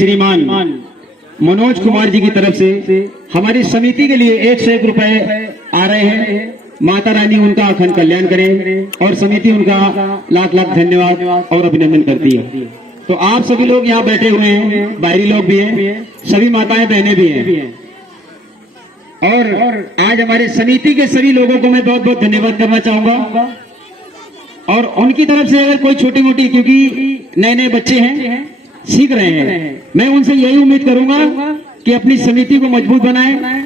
श्रीमान मनोज कुमार जी की तरफ से हमारी समिति के लिए 1 से 1 रुपए आ रहे हैं। माता रानी उनका अखंड कल्याण करे और समिति उनका लाख लाख धन्यवाद और अभिनंदन करती है। तो आप सभी लोग यहाँ बैठे हुए हैं, बाहरी लोग भी हैं, सभी माताएं बहनें भी हैं। और आज हमारे समिति के सभी लोगों को मैं बहुत बहुत धन्यवाद करना चाहूंगा। और उनकी तरफ से अगर कोई छोटी मोटी, क्योंकि नए नए बच्चे हैं, सीख रहे हैं, मैं उनसे यही उम्मीद करूंगा कि अपनी समिति को मजबूत बनाएं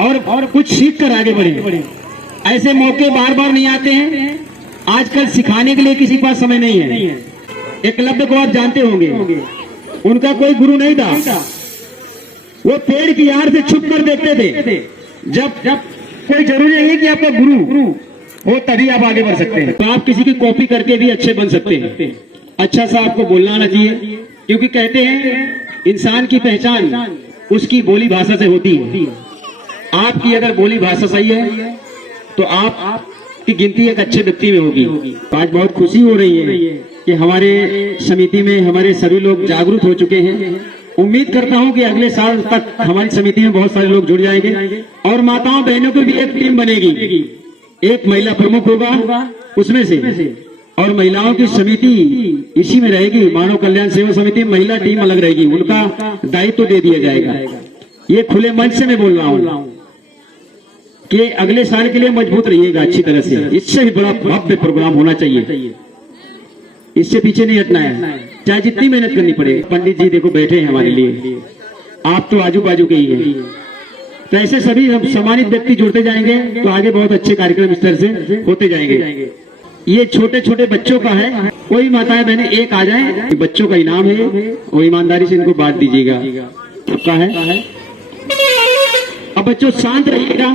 और कुछ सीख कर आगे बढ़े। ऐसे मौके बार बार नहीं आते हैं। आजकल सिखाने के लिए किसी के पास समय नहीं है। एकलव्य को आप जानते होंगे, उनका कोई गुरु नहीं था। वो पेड़ की यार से छुप कर देखते थे। जब कोई जरूरी नहीं है कि आपका गुरु हो तभी आप आगे बढ़ सकते हैं। तो आप किसी की कॉपी करके भी अच्छे बन सकते हैं। अच्छा सा आपको बोलना आना चाहिए, क्योंकि कहते हैं इंसान की पहचान उसकी बोली भाषा से होती है। आपकी अगर बोली भाषा सही है तो आपकी गिनती एक अच्छे व्यक्ति में होगी। आज बहुत खुशी हो रही है कि हमारे समिति में हमारे सभी लोग जागरूक हो चुके हैं। उम्मीद करता हूं कि अगले साल तक हमारी समिति में बहुत सारे लोग जुड़ जाएंगे और माताओं बहनों की भी एक टीम बनेगी। एक महिला प्रमुख होगा उसमें से, और महिलाओं की समिति इसी में रहेगी। मानव कल्याण सेवा समिति महिला टीम अलग रहेगी, उनका दायित्व दे दिया जाएगा। ये खुले मंच से मैं बोल रहा हूं कि अगले साल के लिए मजबूत रहिएगा अच्छी तरह से। इससे भी बड़ा भव्य प्रोग्राम होना चाहिए, इससे पीछे नहीं हटना है, चाहे जितनी मेहनत करनी पड़े। पंडित जी देखो बैठे हैं हमारे लिए, आप तो आजू बाजू के ही हैं। तो ऐसे सभी सम्मानित व्यक्ति जुड़ते जाएंगे तो आगे बहुत अच्छे कार्यक्रम इस तरह से होते जाएंगे। ये छोटे छोटे बच्चों का है, कोई माताएं बहनें एक आ जाए, बच्चों का इनाम है, वो ईमानदारी से इनको बांट दीजिएगा। आपका है। अब बच्चों शांत रहिएगा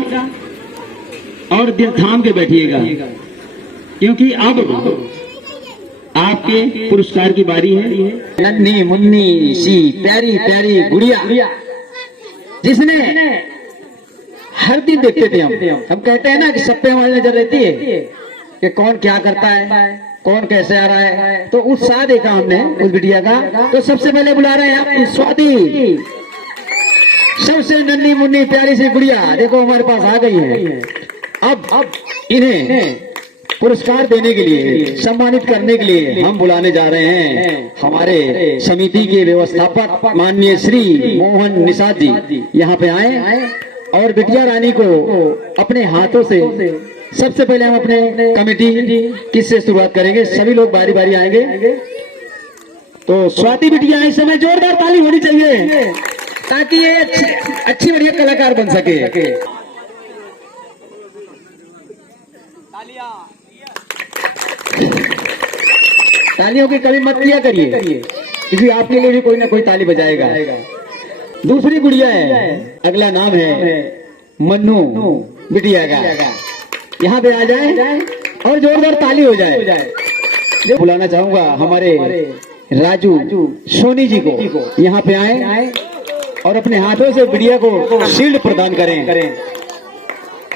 और दिल थाम के बैठिएगा, क्योंकि अब आपके पुरस्कार की बारी है। नन्ही मुन्नी सी प्यारी प्यारी गुड़िया, जिसने हर दिन देखते थे हम कहते हैं ना कि सब पे हमारी नजर रहती है कि कौन क्या करता है, कौन कैसे आ रहा है। तो उत्साह देखा हमने उस बिटिया का। तो सबसे पहले बुला रहे हैं आप स्वाति, सबसे नन्ही मुन्नी प्यारी सी गुड़िया देखो हमारे पास आ गई है। अब इन्हें पुरस्कार देने के लिए, सम्मानित करने के लिए हम बुलाने जा रहे हैं हमारे समिति के व्यवस्थापक माननीय श्री मोहन निषाद जी। यहाँ पे आए और बिटिया रानी को अपने हाथों से, सबसे पहले हम अपने कमेटी किससे शुरुआत करेंगे, सभी लोग बारी बारी आएंगे। तो स्वाति बिटिया इस समय जोरदार ताली होनी चाहिए ताकि ये अच्छी बढ़िया कलाकार बन सके। तालियों की कभी मत किया करिए, क्योंकि आपके लिए भी कोई ना कोई ताली बजाएगा। दूसरी गुड़िया है, अगला नाम है मन्नू बिटिया का। यहाँ पे आ जाए और जोरदार ताली हो जाए। बुलाना चाहूंगा हमारे राजू सोनी जी को, यहाँ पे आए और अपने हाथों से बिटिया को शील्ड प्रदान करें।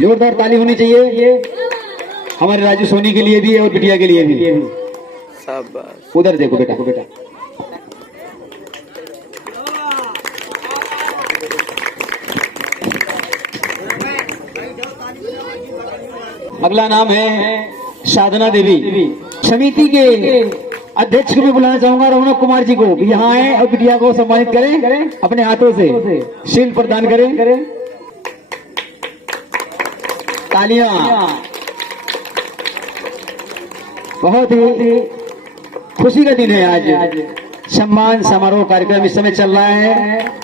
जोरदार ताली होनी चाहिए हमारे राजू सोनी के लिए भी और बिटिया के लिए भी। उधर देखो बेटा, अगला नाम है साधना देवी। समिति के अध्यक्ष को भी बुलाना चाहूंगा रौनक कुमार जी को, यहाँ आए और बिटिया को सम्मानित करें, अपने हाथों से शील्ड प्रदान करें। तालियां। बहुत ही खुशी का दिन है आज। सम्मान समारोह कार्यक्रम इस समय चल रहा है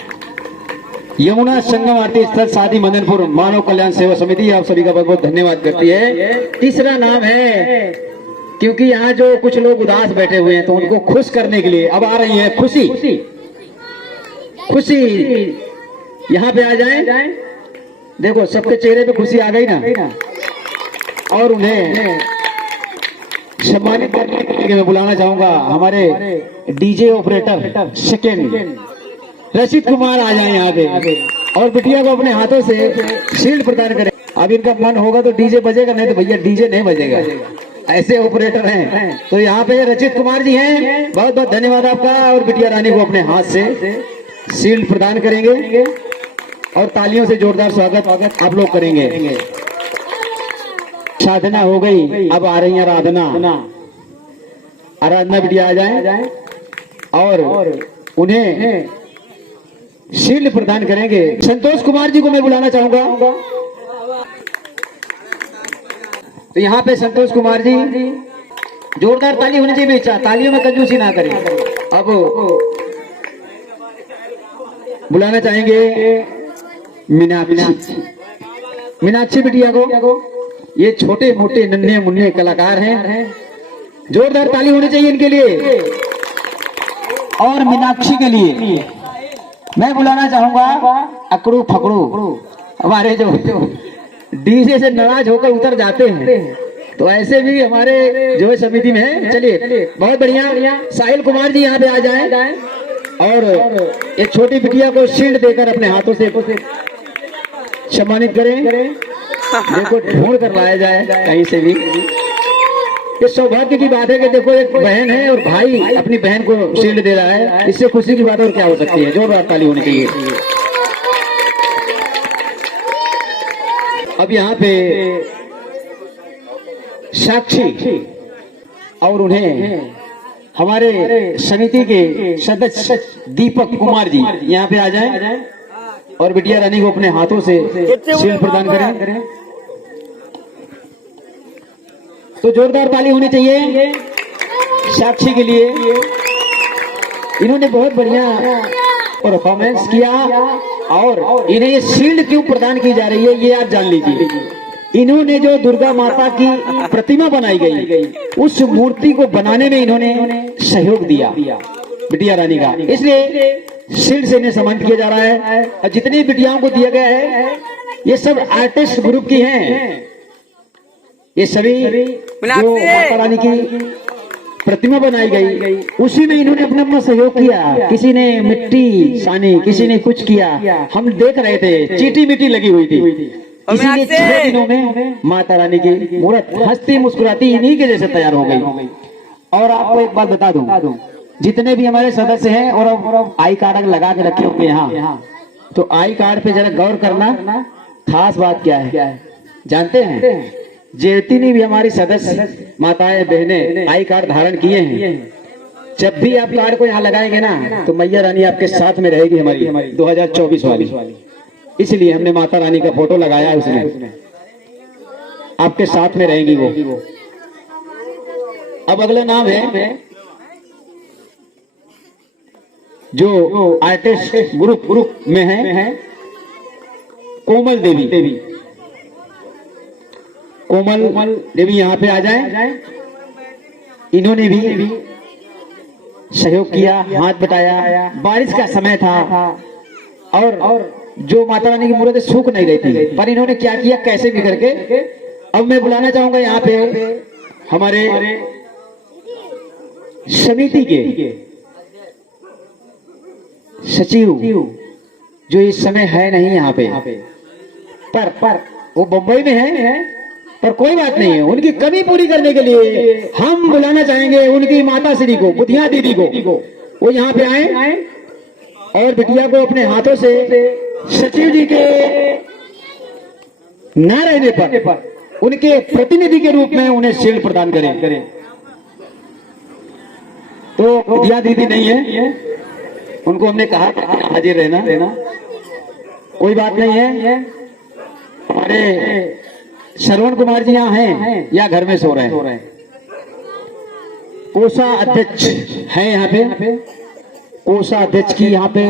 यमुना संगम आरती स्थल शादी मदनपुर मानव कल्याण सेवा समिति। आप सभी का बहुत बहुत धन्यवाद करती है। तीसरा नाम है, क्योंकि यहाँ जो कुछ लोग उदास बैठे हुए हैं तो उनको खुश करने के लिए अब आ रही है खुशी। यहाँ पे आ जाए, देखो सबके चेहरे पे खुशी आ गई ना। और उन्हें सम्मानित करने के लिए मैं बुलाना चाहूंगा हमारे DJ operator second Rashid Kumar आ जाए यहाँ पे और बिटिया को अपने हाथों से शील्ड प्रदान करें। अब इनका मन होगा तो डीजे बजेगा, नहीं तो भैया डीजे नहीं बजेगा। ऐसे ऑपरेटर हैं। तो यहाँ पे रचित कुमार जी हैं, बहुत बहुत धन्यवाद आपका। और बिटिया रानी को अपने हाथ से शील्ड प्रदान करेंगे और तालियों से जोरदार स्वागत आप लोग करेंगे। साधना हो गई, अब आ रही है आराधना। आराधना बिटिया आ जाए और उन्हें शील्ड प्रदान करेंगे। संतोष कुमार जी को मैं बुलाना चाहूंगा। तो यहाँ पे संतोष कुमार जी, जोरदार ताली होनी चाहिए बेचा, तालियों में कंजूसी ना करें। अब बुलाना चाहेंगे मीनाक्षी बिटिया को। ये छोटे मोटे नन्हे मुन्ने कलाकार हैं, जोरदार ताली होनी चाहिए इनके लिए। और मीनाक्षी के लिए मैं बुलाना चाहूंगा अकड़ू फकड़ू। हमारे जो डीजे से नाराज होकर उतर जाते हैं, तो ऐसे भी हमारे जो समिति में है। चलिए, बहुत बढ़िया। साहिल कुमार जी यहाँ पे आ जाए और एक छोटी बिटिया को शील्ड देकर अपने हाथों से सम्मानित करें। देखो, ढूंढ कर लाया जाए कहीं से भी। ये सौभाग्य की बात है कि देखो, एक बहन है और भाई अपनी बहन को शील्ड दे रहा है। इससे खुशी की बात और क्या हो सकती है। जोरदार ताली होनी चाहिए। अब यहाँ पे साक्षी और उन्हें हमारे समिति के सदस्य दीपक कुमार जी यहाँ पे आ जाएं और बिटिया रानी को अपने हाथों से शील्ड प्रदान करें। तो जोरदार ताली होनी चाहिए साक्षी के लिए। इन्होंने बहुत बढ़िया परफॉर्मेंस किया और इन्हें ये शील्ड क्यों प्रदान की जा रही है ये आप जान लीजिए। इन्होंने जो दुर्गा माता की प्रतिमा बनाई गई, उस मूर्ति को बनाने में इन्होंने सहयोग दिया बिटिया रानी का, इसलिए शील्ड से इन्हें सम्मानित किया जा रहा है। और जितनी बिटियाओं को दिया गया है, ये सब आर्टिस्ट ग्रुप की हैं। ये सभी जो माता रानी की प्रतिमा बनाई गई, उसी में इन्होंने अपना अपना सहयोग किया। किसी ने मिट्टी सानी, किसी ने कुछ किया। हम देख रहे थे, चीटी मिट्टी लगी हुई थी। इसीलिए 6 दिनों में माता रानी की मूर्त हंसती मुस्कुराती इन्हीं के जैसे तैयार हो गई। और आपको एक बात बता दूं, जितने भी हमारे सदस्य हैं और अब आई कार्ड लगा के रखे होंगे यहाँ, तो आई कार्ड पे जरा गौर करना। खास बात क्या है जानते हैं? जितनी भी हमारी सदस्य माताएं बहनें आई कार्ड धारण किए हैं, जब भी आप कार्ड को यहाँ लगाएंगे ना, तो मैया रानी आपके साथ में रहेगी हमारी 2024 वाली। इसलिए हमने माता रानी का फोटो लगाया है उसमें, आपके साथ में रहेंगी वो। अब अगला नाम है जो आर्टिस्ट ग्रुप में है, कोमल देवी। कोमल देवी यहाँ पे आ जाए। इन्होंने भी सहयोग किया, हाथ बटाया। बारिश का समय था और जो माता रानी की मूर्त सूख नहीं रही थी, पर इन्होंने क्या किया, कैसे भी करके। अब मैं बुलाना चाहूंगा यहाँ पे हमारे समिति के सचिव, जो इस समय है नहीं यहाँ पे, पर वो बम्बई में है। पर कोई बात नहीं है, उनकी कमी पूरी करने के लिए हम बुलाना चाहेंगे उनकी माता श्री को, बुधिया दीदी को। वो यहाँ पे आए और बिटिया को अपने हाथों से सचिव जी के न रहने पर उनके प्रतिनिधि के रूप में उन्हें शील्ड प्रदान करें। तो बुधिया दीदी नहीं है, उनको हमने कहा हाजिर रहना। कोई बात नहीं है। हमारे श्रवण कुमार जी यहाँ हैं या घर में सो रहे हैं? कोषा अध्यक्ष है यहाँ पे। कोषा अध्यक्ष की यहाँ पे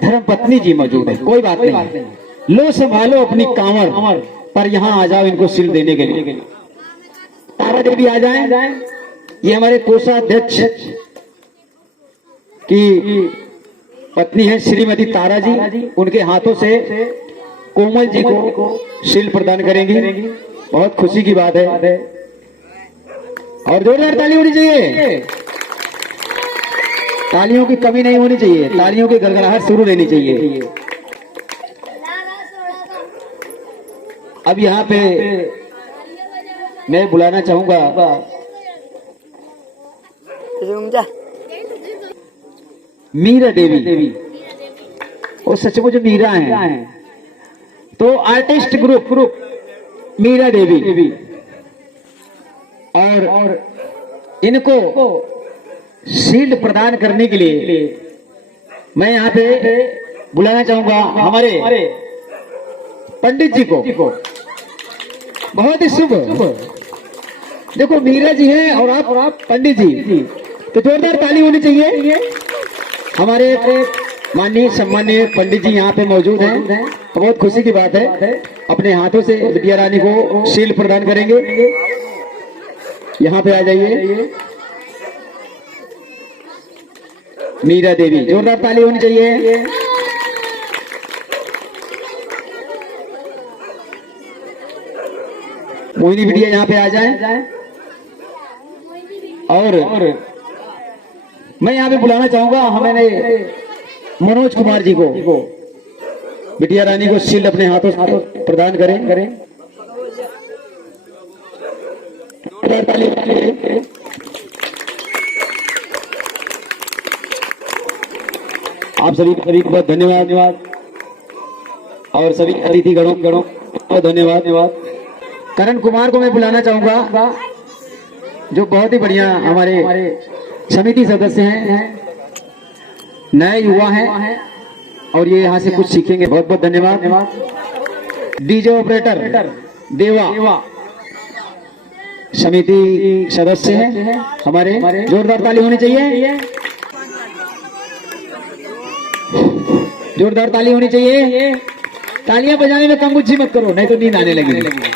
धर्म पत्नी जी मौजूद है। कोई बात नहीं, लो संभालो अपनी कांवर, पर यहाँ आ जाओ इनको शील्ड देने के लिए। तारा देवी आ जाए। ये हमारे कोषा अध्यक्ष की पत्नी है श्रीमती तारा जी। उनके हाथों से कोमल जी को शील्ड प्रदान करेंगी। बहुत खुशी की बात है और जोरदार ताली होनी चाहिए। तालियों की कमी नहीं होनी चाहिए, तालियों की गड़गड़ाहट शुरू रहनी चाहिए। अब यहाँ पे मैं बुलाना चाहूंगा मीरा देवी। वो सचमुच मीरा है। तो आर्टिस्ट ग्रुप मीरा देवी, और इनको शील्ड प्रदान करने के लिए मैं यहाँ पे बुलाना चाहूंगा हमारे पंडित जी को। बहुत ही शुभ। देखो मीरा जी हैं और आप पंडित जी, तो जोरदार ताली होनी चाहिए। हमारे माननीय सम्मानीय पंडित जी यहाँ पे मौजूद हैं, तो बहुत खुशी की बात है। अपने हाथों से विद्या रानी को शील्ड प्रदान करेंगे। यहाँ पे आ जाइए मीरा देवी, जोरदार ताली होनी चाहिए। मोहिनी बिटिया यहाँ पे आ जाए। और मैं यहाँ पे बुलाना चाहूंगा हमारे मनोज कुमार जी को। बिटिया रानी को शील्ड अपने हाथों से प्रदान करें। आप सभी को बहुत धन्यवाद, और सभी अतिथि गणों बहुत धन्यवाद। करण कुमार को मैं बुलाना चाहूंगा, जो बहुत ही बढ़िया हमारे समिति सदस्य हैं, नए युवा हैं, और ये यहाँ से कुछ सीखेंगे। बहुत बहुत धन्यवाद। डीजे ऑपरेटर देवा समिति सदस्य हैं हमारे, जोरदार ताली होनी चाहिए। जोरदार ताली होनी चाहिए। तालियां बजाने में कम गुच्छी मत करो, नहीं तो नींद आने लगेगी।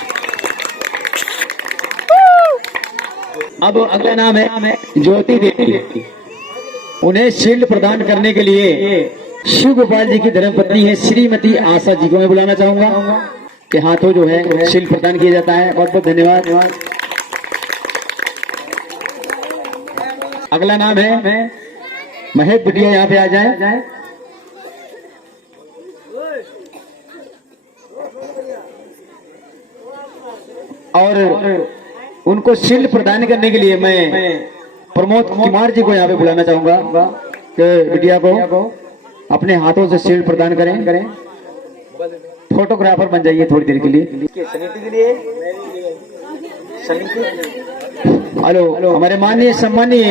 अब अगला नाम है ज्योति देवी। उन्हें शील्ड प्रदान करने के लिए शिव गोपाल जी की धर्मपत्नी है श्रीमती आशा जी को मैं बुलाना चाहूंगा, के हाथों जो है शील्ड प्रदान किया जाता है। बहुत बहुत धन्यवाद। अगला नाम है महेश बिटिया, यहाँ पे आ जाए। और उनको शील्ड प्रदान करने के लिए मैं प्रमोद कुमार जी को यहाँ पे बुलाना चाहूंगा कि बिटिया को अपने हाथों से शील्ड प्रदान करें। फोटोग्राफर बन जाइए थोड़ी देर के लिए। हेलो, हमारे माननीय सम्मानीय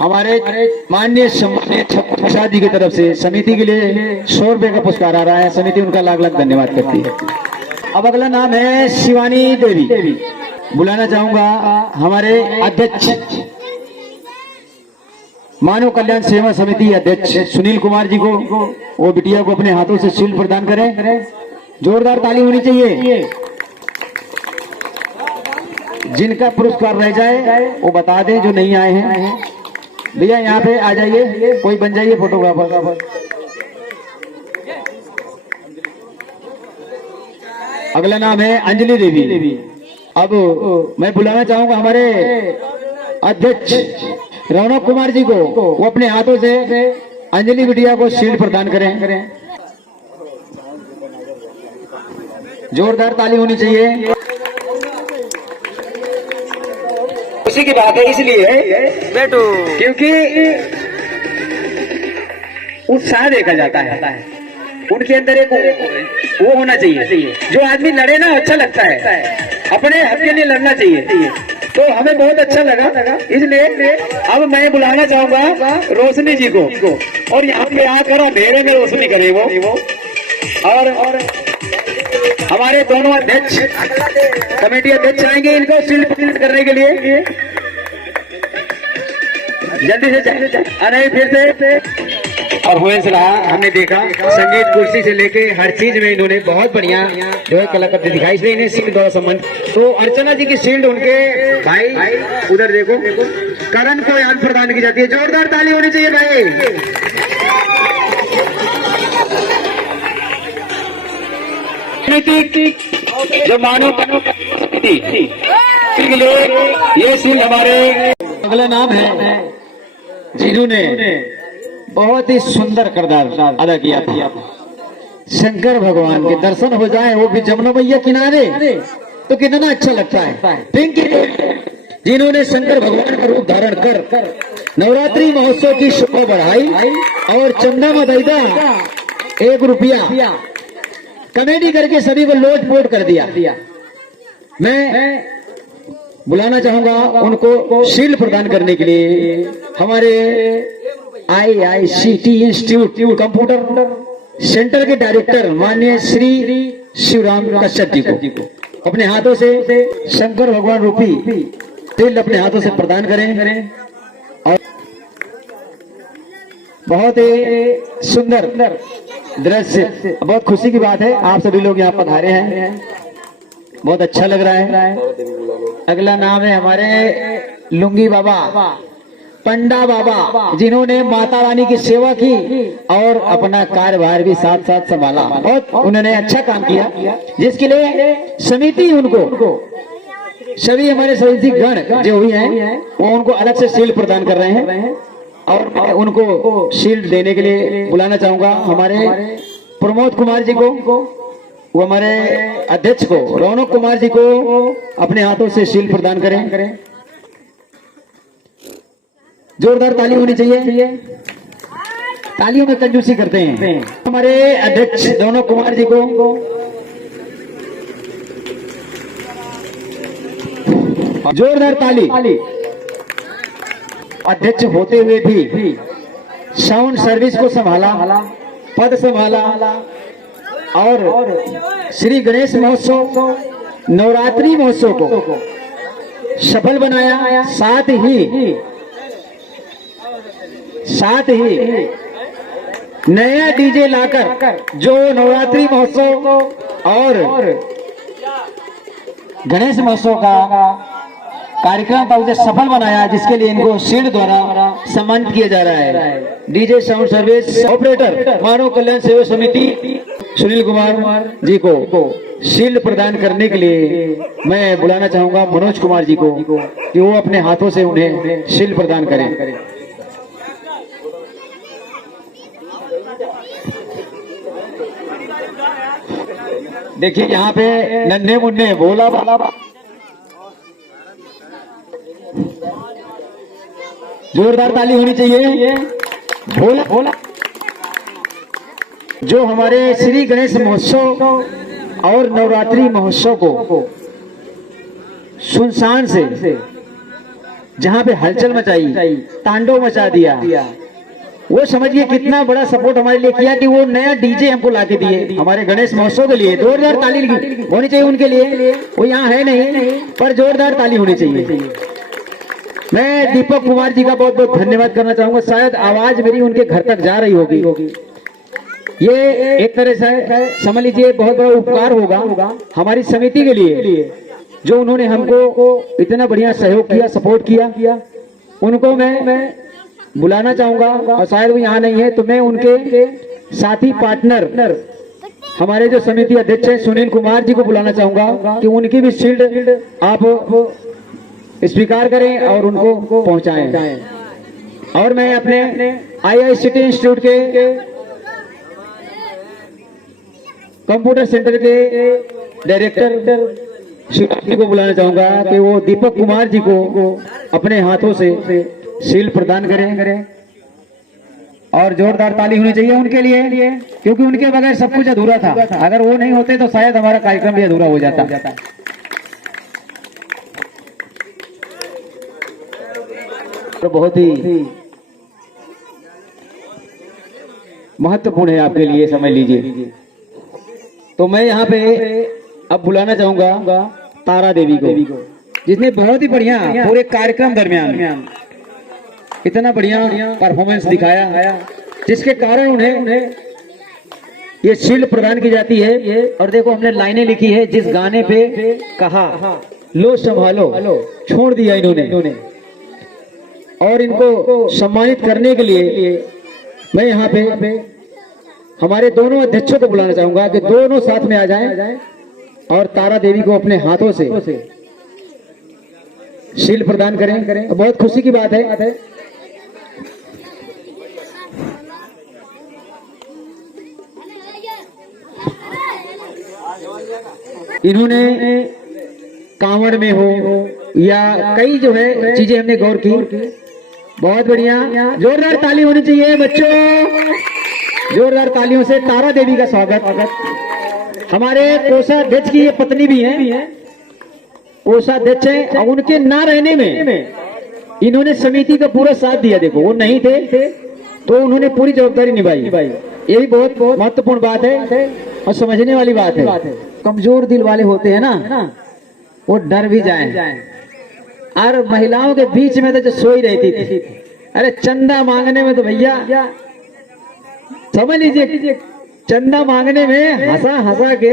हमारे माननीय सम्मानीय प्रसाद जी की तरफ से समिति के लिए 100 रुपए का पुरस्कार आ रहा है। समिति उनका लाख लाख धन्यवाद करती है। अब अगला नाम है शिवानी देवी। बुलाना चाहूंगा हमारे अध्यक्ष मानव कल्याण सेवा समिति अध्यक्ष सुनील कुमार जी को। वो बिटिया को अपने हाथों से शील्ड प्रदान करें। जोरदार ताली होनी चाहिए। जिनका पुरस्कार रह जाए वो बता दें, जो नहीं आए हैं। भैया यहाँ पे आ जाइए, कोई बन जाइए फोटोग्राफर। अगला नाम है अंजलि देवी। अब मैं बुलाना चाहूंगा हमारे अध्यक्ष रौनक कुमार जी को। वो अपने हाथों से अंजलि बिटिया को शील्ड प्रदान करें। जोरदार ताली होनी चाहिए। खुशी की बात है इसलिए बैठो, क्योंकि उत्साह देखा जाता है। उनके अंदर एक वो होना चाहिए। जो आदमी लड़े ना अच्छा लगता है, अपने हक के लिए लड़ना चाहिए। तो हमें बहुत अच्छा लगा, इसलिए अब मैं बुलाना चाहूंगा रोशनी जी को। और यहाँ पे आकर अंधेरे में रोशनी करे वो। और हमारे दोनों अध्यक्ष कमेटी अध्यक्ष आएंगे इनको शील्ड प्रदान करने के लिए। जल्दी से नहीं फिर से। और हुए से रहा, हमने देखा संगीत कुर्सी से लेके हर चीज में इन्होंने बहुत बढ़िया जो है कलाकृति दिखाई, इसलिए इन्हें शील्ड द्वारा सम्मान। तो अर्चना जी की शील्ड उनके भाई उधर देखो करण को याद प्रदान की जाती है। जोरदार ताली होनी चाहिए भाई। जो मानव समिति के लिए ये शील्ड हमारे। अगला नाम है जिन्होंने बहुत ही सुंदर किरदार अदा किया था। शंकर भगवान के दर्शन हो जाए, वो भी जमुना मैया किनारे, तो कितना अच्छा लगता है। पिंकी जिन्होंने शंकर भगवान का रूप धारण कर नवरात्रि महोत्सव की शोभा बढ़ाई और चंदा मदैदा 1 रुपया कमेटी करके सभी को लोट पोट कर दिया। मैं बुलाना चाहूंगा उनको शील्ड प्रदान करने के लिए हमारे IICT इंस्टीट्यूट कंप्यूटर सेंटर के डायरेक्टर माननीय श्री शिवराम कश्यप जी को अपने हाथों से शंकर भगवान रूपी शील्ड अपने हाथों से प्रदान करें। और बहुत ही सुंदर दृश्य, बहुत खुशी की बात है, आप सभी लोग यहाँ पधारे हैं, बहुत अच्छा लग रहा है। अगला नाम है हमारे लुंगी बाबा, पंडा बाबा, जिन्होंने माता रानी की सेवा की और अपना कार्यभार भी साथ साथ संभाला। बहुत उन्होंने अच्छा काम किया, जिसके लिए समिति उनको सभी हमारे समिति गण जो हुई हैं वो उनको अलग से शील्ड प्रदान कर रहे हैं। और मैं उनको शील्ड देने के लिए बुलाना चाहूंगा हमारे प्रमोद कुमार जी को, वो हमारे अध्यक्ष को रौनक कुमार जी को अपने हाथों से शील्ड प्रदान करें। जोरदार ताली होनी चाहिए, तालियों में कंजूसी करते हैं। हमारे अध्यक्ष रौनक कुमार जी को जोरदार ताली। अध्यक्ष होते हुए भी साउंड सर्विस को संभाला, पद संभाला और श्री गणेश महोत्सव नवरात्रि महोत्सव को सफल बनाया। साथ ही नया डीजे लाकर जो नवरात्रि महोत्सव और गणेश महोत्सव का कार्यक्रम था उसे सफल बनाया, जिसके लिए इनको शील्ड द्वारा सम्मानित किया जा रहा है। डीजे साउंड सर्विस ऑपरेटर मानव कल्याण सेवा समिति सुनील कुमार जी को शील्ड प्रदान करने के लिए मैं बुलाना चाहूंगा मनोज कुमार जी को कि वो अपने हाथों से उन्हें शील्ड प्रदान करें। देखिए यहाँ पे नन्हे मुन्ने बोला बाला जोरदार ताली होनी चाहिए। भोला जो हमारे श्री गणेश महोत्सव और नवरात्रि महोत्सव को सुनसान से जहां पे हलचल मचाई, तांडव मचा दिया, वो समझिए कितना बड़ा सपोर्ट हमारे लिए किया कि वो नया डीजे हमको लाके दिए हमारे गणेश महोत्सव के लिए। जोरदार ताली होनी चाहिए उनके लिए, वो यहाँ है नहीं पर जोरदार ताली होनी चाहिए। मैं दीपक कुमार जी का बहुत बहुत धन्यवाद करना चाहूंगा, शायद आवाज मेरी उनके घर तक जा रही होगी। ये एक तरह से समझ लीजिए बहुत बड़ा उपकार होगा हमारी समिति के लिए, जो उन्होंने हमको इतना बढ़िया सहयोग किया, सपोर्ट किया। उनको मैं बुलाना चाहूंगा और शायद वो यहाँ नहीं है तो मैं उनके साथी पार्टनर हमारे जो समिति अध्यक्ष हैं सुनील कुमार जी को बुलाना चाहूंगा कि उनकी भी शील्ड आप स्वीकार करें और उनको पहुंचाएं। और मैं अपने IICT इंस्टीट्यूट के कंप्यूटर सेंटर के डायरेक्टर जी को बुलाना चाहूंगा कि वो दीपक कुमार जी को अपने हाथों से शील्ड प्रदान करें। और जोरदार ताली होनी चाहिए उनके लिए, क्योंकि उनके बगैर सब कुछ अधूरा था। अगर वो नहीं होते तो शायद हमारा कार्यक्रम भी अधूरा हो जाता। तो बहुत ही महत्वपूर्ण है आपके लिए, समझ लीजिए। तो मैं यहाँ पे अब बुलाना चाहूंगा तारा देवी को, जिसने बहुत ही बढ़िया पूरे कार्यक्रम दरमियान इतना बढ़िया परफॉर्मेंस दिखाया, जिसके कारण उन्हें ये शील्ड प्रदान की जाती है। और देखो हमने लाइनें लिखी है, जिस गाने पे कहा लो संभालो छोड़ दिया इन्होंने। और इनको सम्मानित करने के लिए मैं यहाँ पे हमारे दोनों अध्यक्षों को बुलाना चाहूंगा कि दोनों साथ में आ जाएं और तारा देवी को अपने हाथों से शील्ड प्रदान करें। बहुत खुशी की बात है। इन्होंने कांवड़ में हो या कई जो है चीजें हमने गौर की। बहुत बढ़िया, जोरदार ताली होनी चाहिए बच्चों, जोरदार तालियों से तारा देवी का स्वागत। हमारे कोषाध्यक्ष की ये पत्नी भी है, कोषाध्यक्ष है, और उनके ना रहने में इन्होंने समिति का पूरा साथ दिया। देखो वो नहीं थे तो उन्होंने पूरी जवाबदारी निभाई। ये भी बहुत महत्वपूर्ण बात है और समझने वाली बात है। कमजोर दिल वाले होते हैं ना, वो डर भी जाए। और महिलाओं के बीच में तो जो सोई रहती थी, अरे चंदा मांगने में तो भैया समझ लीजिए, चंदा मांगने में हंसा हंसा के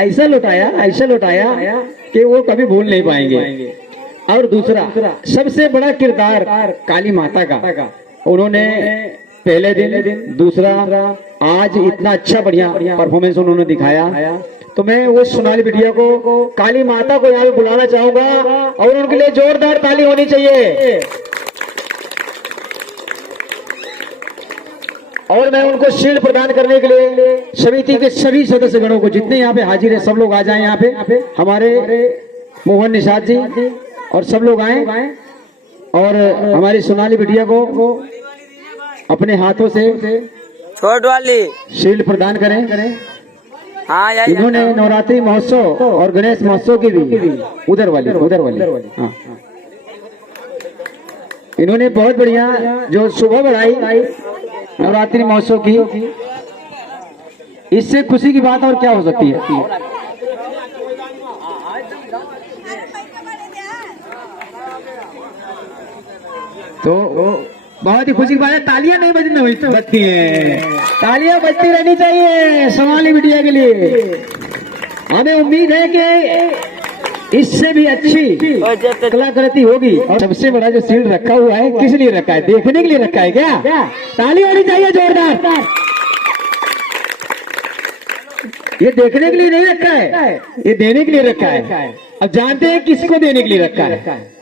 ऐसा लुटाया कि वो कभी भूल नहीं पाएंगे। और दूसरा सबसे बड़ा किरदार काली माता का उन्होंने पहले दिन, दूसरा आज इतना अच्छा बढ़िया परफॉर्मेंस उन्होंने दिखाया। तो मैं वो सोनाली बिटिया को, काली माता को यहाँ पे बुलाना चाहूंगा और उनके लिए जोरदार ताली होनी चाहिए। और मैं उनको शील्ड प्रदान करने के लिए समिति के सभी सदस्यगणों को, जितने यहाँ पे हाजिर है, सब लोग आ जाएं यहाँ पे। हमारे मोहन निषाद जी और सब लोग आए और हमारी सोनाली बिटिया को अपने हाथों से छोट वाली शील्ड प्रदान करें। हाँ यार, इन्होंने नवरात्रि महोत्सव और गणेश महोत्सव की भी उधर वाली हाँ, इन्होंने बहुत बढ़िया जो शोभा बढ़ाई नवरात्रि महोत्सव की। इससे खुशी की बात और क्या हो सकती है। तो बहुत ही खुशी की बात है। तालियां नहीं बजती है, तालियां बजती रहनी चाहिए सोनाली बिटिया के लिए। हमें उम्मीद है कि इससे भी अच्छी कलाकृति होगी। और सबसे बड़ा जो शील्ड रखा हुआ है, किस लिए रखा है? देखने के लिए रखा है क्या? ताली होनी चाहिए जोरदार। ये देखने के लिए नहीं रखा है, ये देने के लिए रखा है। अब जानते हैं किसको देने के लिए रखा है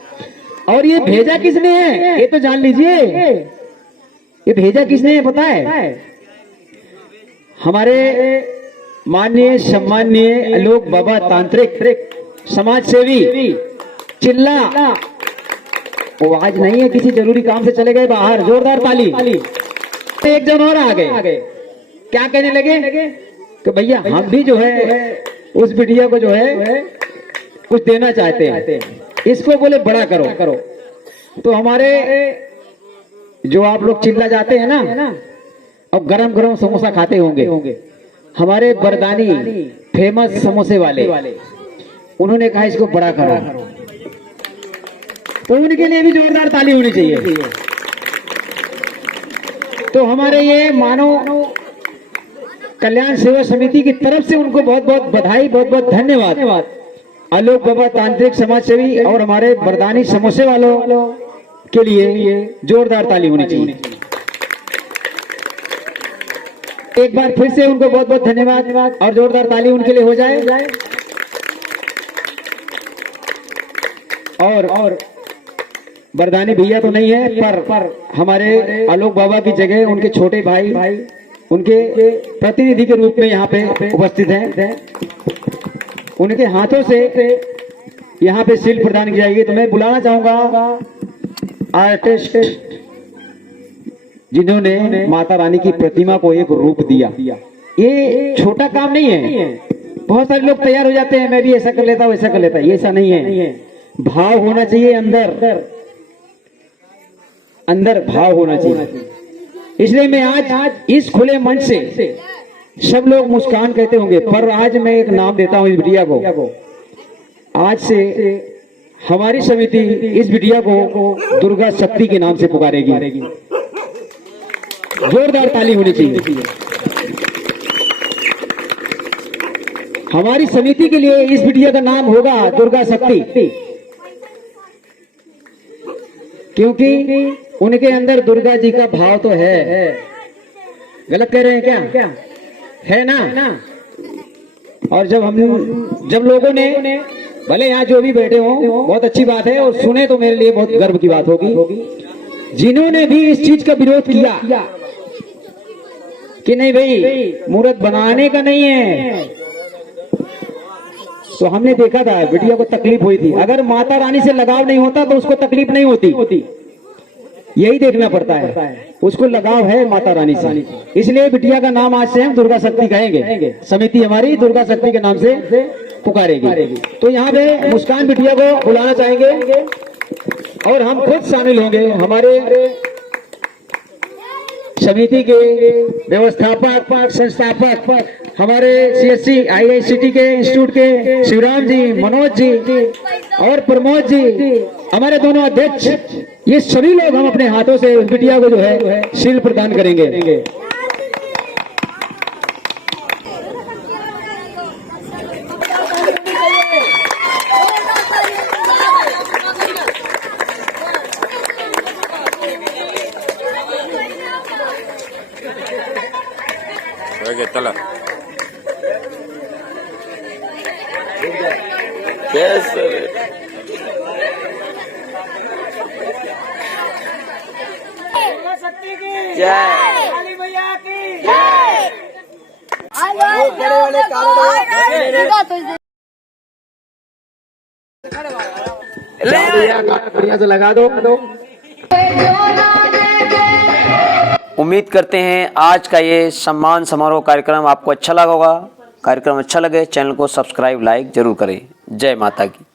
और ये भेजा किसने है, ये तो जान लीजिए। ये भेजा किसने है पता है? हमारे माननीय सम्माननीय लोक बाबा तांत्रिक समाज सेवी चिल्ला, वो आज नहीं है, किसी जरूरी काम से चले गए बाहर। जोरदार ताली। एक जन और आ गए, क्या कहने लगे कि भैया हम भी जो है उस बिटिया को जो है कुछ देना चाहते हैं, इसको बोले बड़ा करो। तो हमारे जो आप लोग चिल्ला जाते हैं ना, अब गरम गरम समोसा खाते होंगे, हमारे बरदानी फेमस समोसे वाले, उन्होंने कहा इसको बड़ा करो। तो उनके लिए भी जोरदार ताली होनी चाहिए। तो हमारे ये मानव कल्याण सेवा समिति की तरफ से उनको बहुत बहुत बधाई, बहुत बहुत धन्यवाद। आलोक बाबा तांत्रिक समाज सेवी और हमारे बरदानी समोसे वालों के लिए जोरदार ताली होनी चाहिए। एक बार फिर से उनको बहुत बहुत धन्यवाद और जोरदार ताली उनके लिए हो जाए। और बरदानी भैया तो नहीं है, पर हमारे आलोक बाबा की जगह उनके छोटे भाई उनके प्रतिनिधि के रूप में यहाँ पे उपस्थित हैं। उनके हाथों से यहाँ पे शील्ड प्रदान की जाएगी। तो मैं बुलाना चाहूंगा आर्टिस्ट जिन्होंने माता रानी की प्रतिमा को एक रूप दिया। ये छोटा काम नहीं है। बहुत सारे लोग तैयार हो जाते हैं, मैं भी ऐसा कर लेता हूँ, ऐसा कर लेता हूँ। ऐसा नहीं है। भाव होना चाहिए, अंदर भाव होना चाहिए। इसलिए मैं आज इस खुले मंच से, सब लोग मुस्कान कहते होंगे, पर आज मैं एक नाम देता हूं इस बिटिया को। आज से हमारी समिति इस बिटिया को दुर्गा शक्ति के नाम से पुकारेगी। जोरदार ताली होनी चाहिए। हमारी समिति के लिए इस बिटिया का नाम होगा दुर्गा शक्ति, क्योंकि उनके अंदर दुर्गा जी का भाव तो है। गलत कह रहे हैं क्या? है ना? और जब लोगों ने, भले यहाँ जो भी बैठे हों, बहुत अच्छी बात है, और सुने तो मेरे लिए बहुत गर्व की बात होगी। जिन्होंने भी इस चीज का विरोध किया कि नहीं भाई मूर्त बनाने का नहीं है, तो हमने देखा था बिटिया को तकलीफ हुई थी। अगर माता रानी से लगाव नहीं होता तो उसको तकलीफ नहीं होती। यही देखना पड़ता है, उसको लगाव है माता रानी से, इसलिए बिटिया का नाम आज से हम दुर्गा शक्ति कहेंगे। समिति हमारी दुर्गा शक्ति के नाम से पुकारेगी। तो यहाँ पे मुस्कान बिटिया को बुलाना चाहेंगे और हम खुद शामिल होंगे। हमारे समिति के व्यवस्थापक संस्थापक हमारे CSC IICT के इंस्टीट्यूट के शिवराम जी, मनोज जी और प्रमोद जी, हमारे दोनों अध्यक्ष, ये सभी लोग हम अपने हाथों से बिटिया को जो है शील्ड प्रदान करेंगे। चलो यस बढ़िया से लगा दो। उम्मीद करते हैं आज का ये सम्मान समारोह कार्यक्रम आपको अच्छा लगा होगा। कार्यक्रम अच्छा लगे चैनल को सब्सक्राइब लाइक जरूर करें। जय माता की।